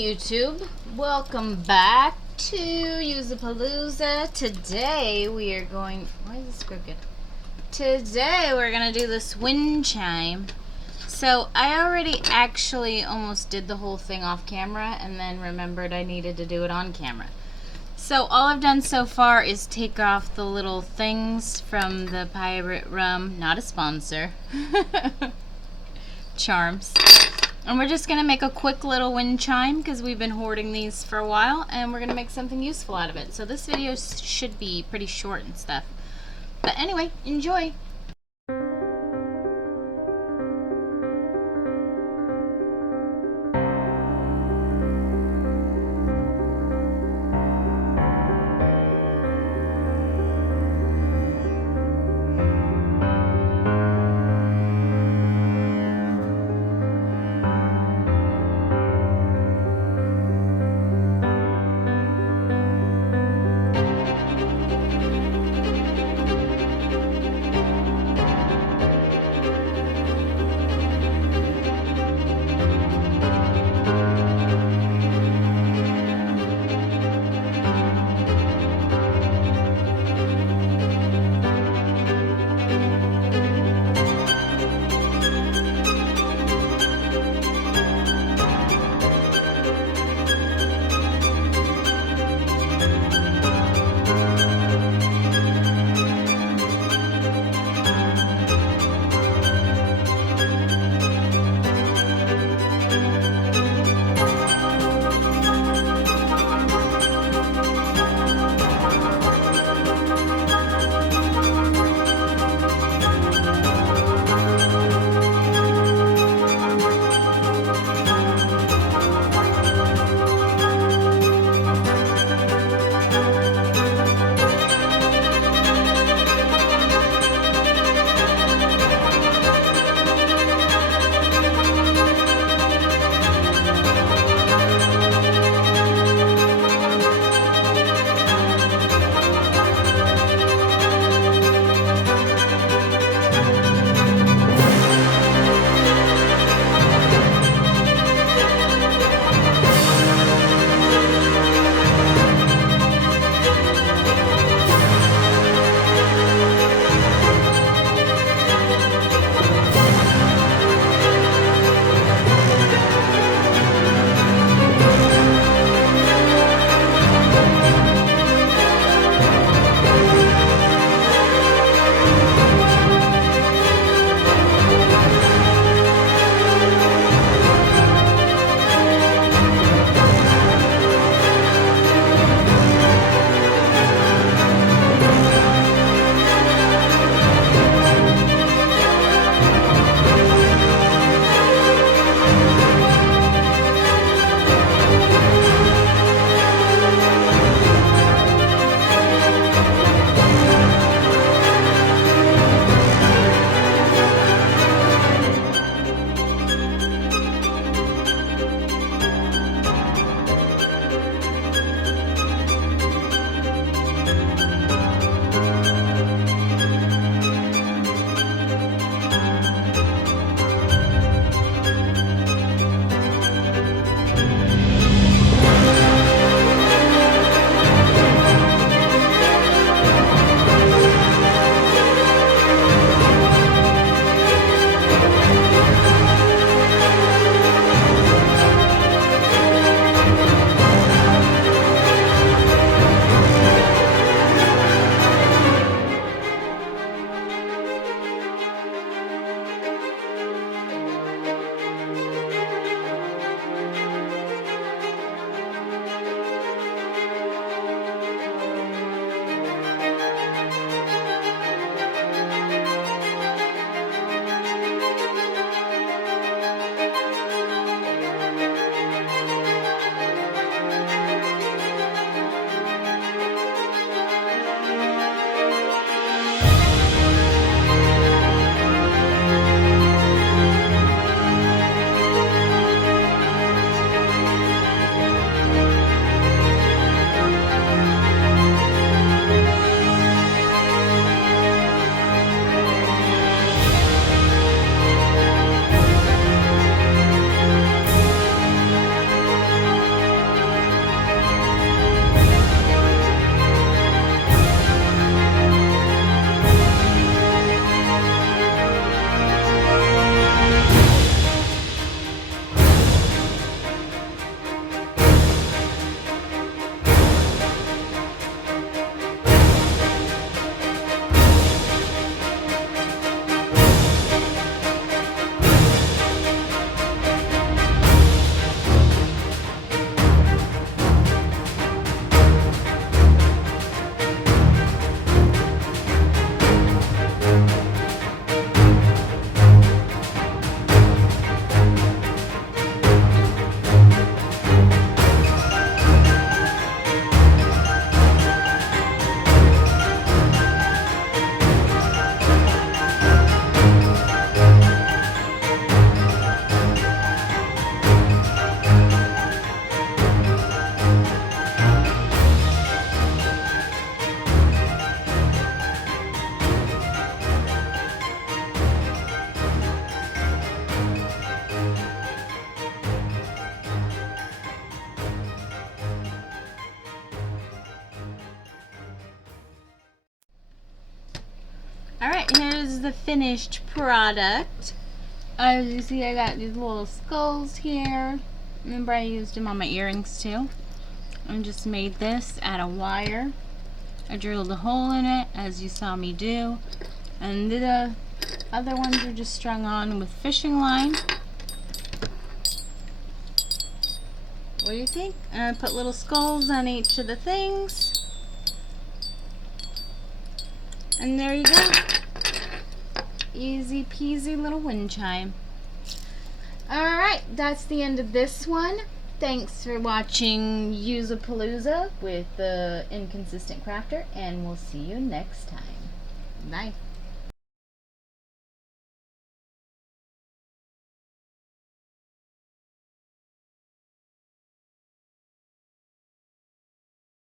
YouTube, welcome back to Useapalooza. Today we are going, why is this crooked? Today we're going to do this wind chime. So I already actually almost did the whole thing off camera and then remembered I needed to do it on camera. So all I've done so far is take off the little things from the Pyrat rum, not a sponsor, charms. And we're just going to make a quick little wind chime because we've been hoarding these for a while and we're going to make something useful out of it. So this video should be pretty short and stuff. But anyway, enjoy! here's the finished product. As you see, I got these little skulls here. Remember, I used them on my earrings too. I just made this out of wire. I drilled a hole in it, as you saw me do. And the other ones are just strung on with fishing line. What do you think? And I put little skulls on each of the things. And there you go. Easy peasy little wind chime. Alright, that's the end of this one. Thanks for watching Useapalooza with the Inconsistent Crafter, and we'll see you next time. Bye.